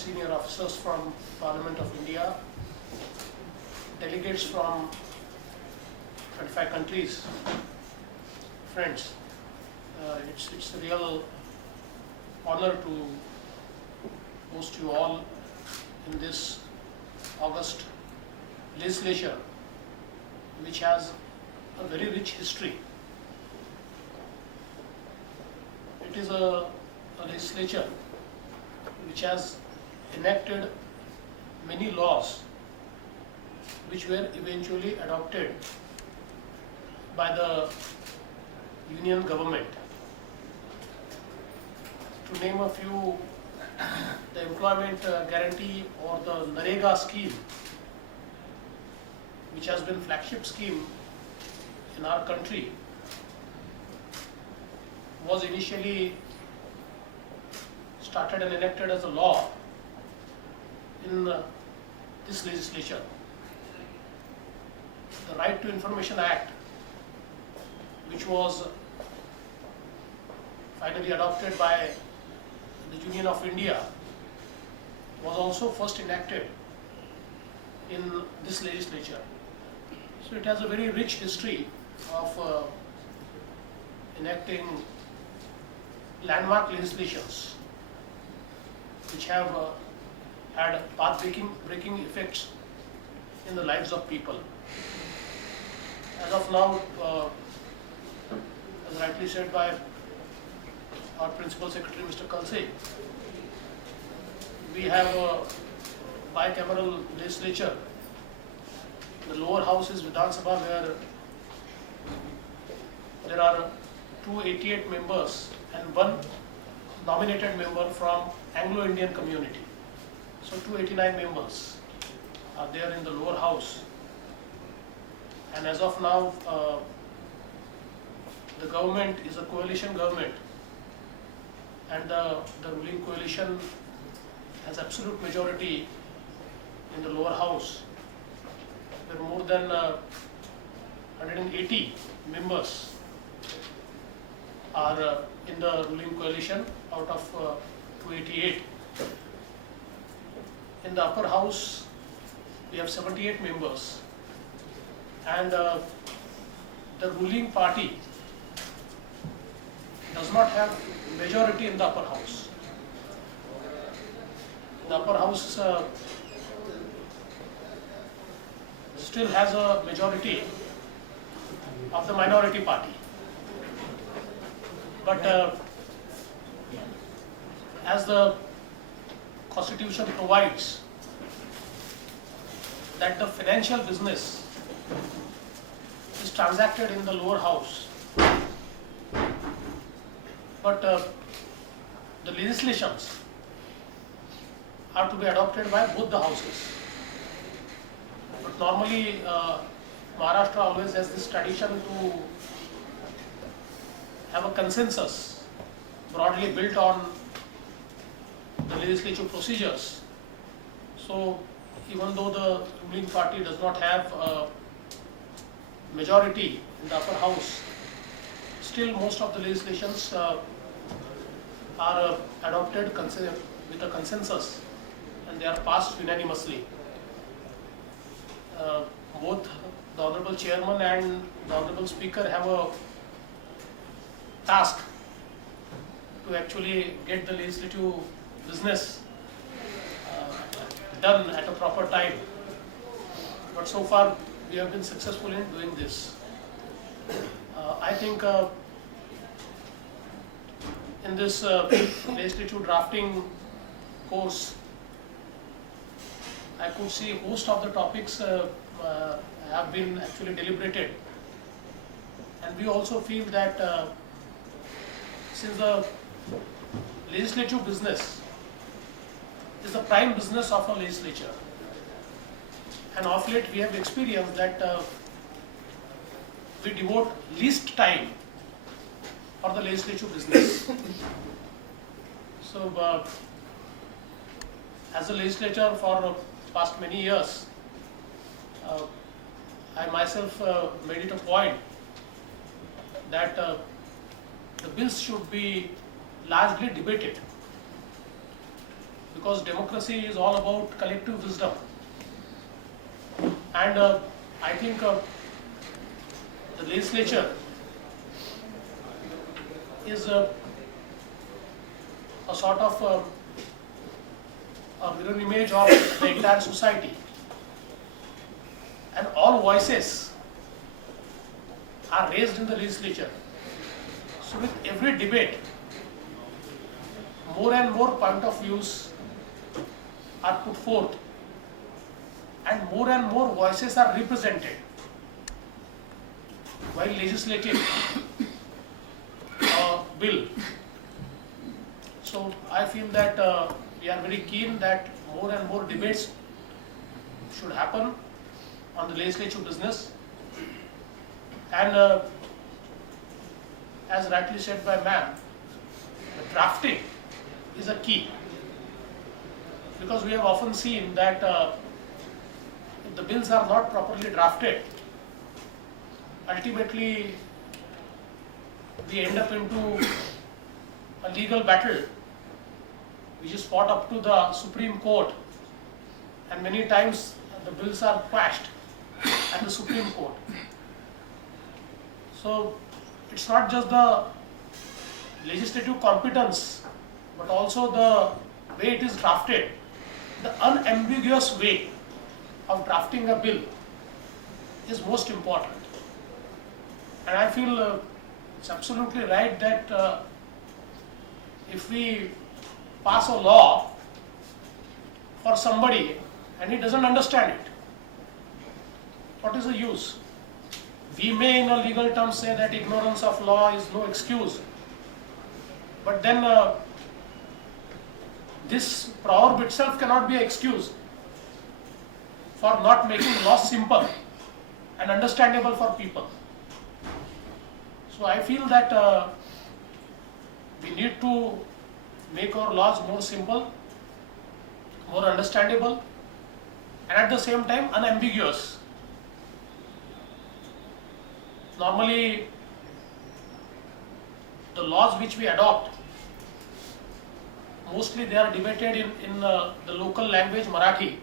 senior officers from Parliament of India, delegates from 25 countries, friends. It's a real honor to host you all in this August legislature, which has a very rich history. It is a legislature which has enacted many laws which were eventually adopted by the union government. To name a few, the employment guarantee or the NREGA scheme, which has been flagship scheme in our country, was initially started and enacted as a law in this legislature. The Right to Information Act, which was finally adopted by the Union of India, was also first enacted in this legislature. So it has a very rich history of enacting landmark legislations which have had path-breaking effects in the lives of people. As of now, as rightly said by our Principal Secretary, Mr. Kalse, we have a bicameral legislature. The lower house is Vidhan Sabha, where there are 288 members and one nominated member from Anglo-Indian community. So 289 members are there in the lower house. And as of now, the government is a coalition government, and the ruling coalition has absolute majority in the lower house. There are more than 180 members are in the ruling coalition out of 288. In the upper house, we have 78 members, and the ruling party does not have majority in the upper house. The upper house still has a majority of the minority party. But as the Constitution provides that the financial business is transacted in the lower house, but the legislations are to be adopted by both the houses. But normally Maharashtra always has this tradition to have a consensus broadly built on the legislative procedures. So even though the ruling party does not have a majority in the upper house, still most of the legislations are adopted with a consensus, and they are passed unanimously. Both the Honorable Chairman and the Honorable Speaker have a task to actually get the legislative business done at a proper time. But so far we have been successful in doing this. I think in this legislative drafting course, I could see most of the topics have been actually deliberated, and we also feel that since the legislative business is the prime business of a legislature, and of late we have experienced that we devote least time for the legislative business. So as a legislator for past many years, I myself made it a point that the bills should be largely debated because democracy is all about collective wisdom. And I think the legislature is a sort of a mirror image of the entire society, and all voices are raised in the legislature. So with every debate, more and more point of views are put forth, and more voices are represented while legislating a bill. So I feel that we are very keen that more and more debates should happen on the legislative business. And as rightly said by ma'am, the drafting is a key, because we have often seen that if the bills are not properly drafted, ultimately we end up into a legal battle which is fought up to the Supreme Court, and many times the bills are quashed at the Supreme Court. So it's not just the legislative competence, but also the way it is drafted, the unambiguous way of drafting a bill is most important. And I feel it's absolutely right that if we pass a law for somebody and he doesn't understand it, what is the use? We may in a legal term say that ignorance of law is no excuse, but then this proverb itself cannot be excused for not making law simple and understandable for people. So I feel that we need to make our laws more simple, more understandable, and at the same time unambiguous. Normally, the laws which we adopt, mostly they are debated in the local language Marathi.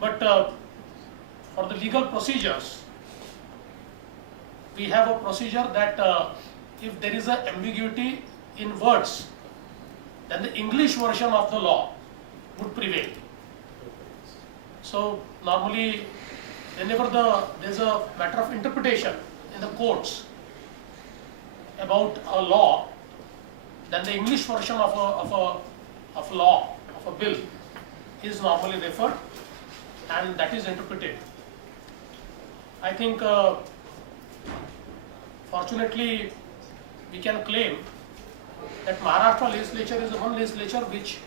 But for the legal procedures, we have a procedure that if there is an ambiguity in words, then the English version of the law would prevail. So normally, whenever there is a matter of interpretation in the courts about a law, then the English version of a law, of a bill, is normally referred, and that is interpreted. I think fortunately we can claim that Maharashtra legislature is the one legislature which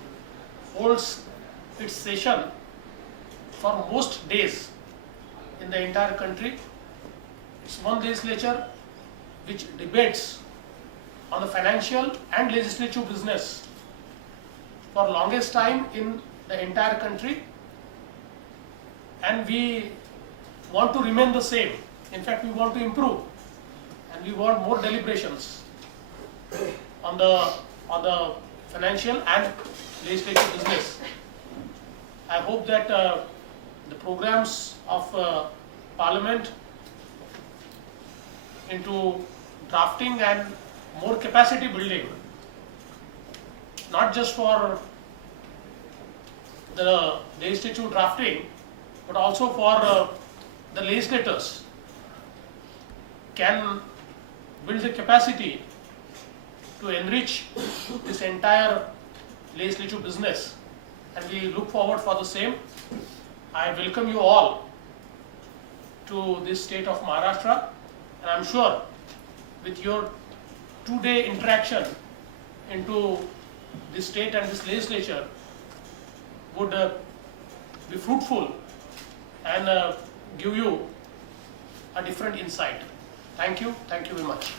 holds its session for most days in the entire country. It's one legislature which debates on the financial and legislative business for longest time in the entire country, and we want to remain the same. In fact, we want to improve, and we want more deliberations on the financial and legislative business. I hope that the programs of Parliament into drafting and more capacity building, not just for the legislative drafting, but also for the legislators, can build the capacity to enrich this entire legislative business, and we look forward for the same. I welcome you all to this state of Maharashtra, and I'm sure with your 2-day interaction into this state and this legislature would be fruitful and give you a different insight. Thank you very much.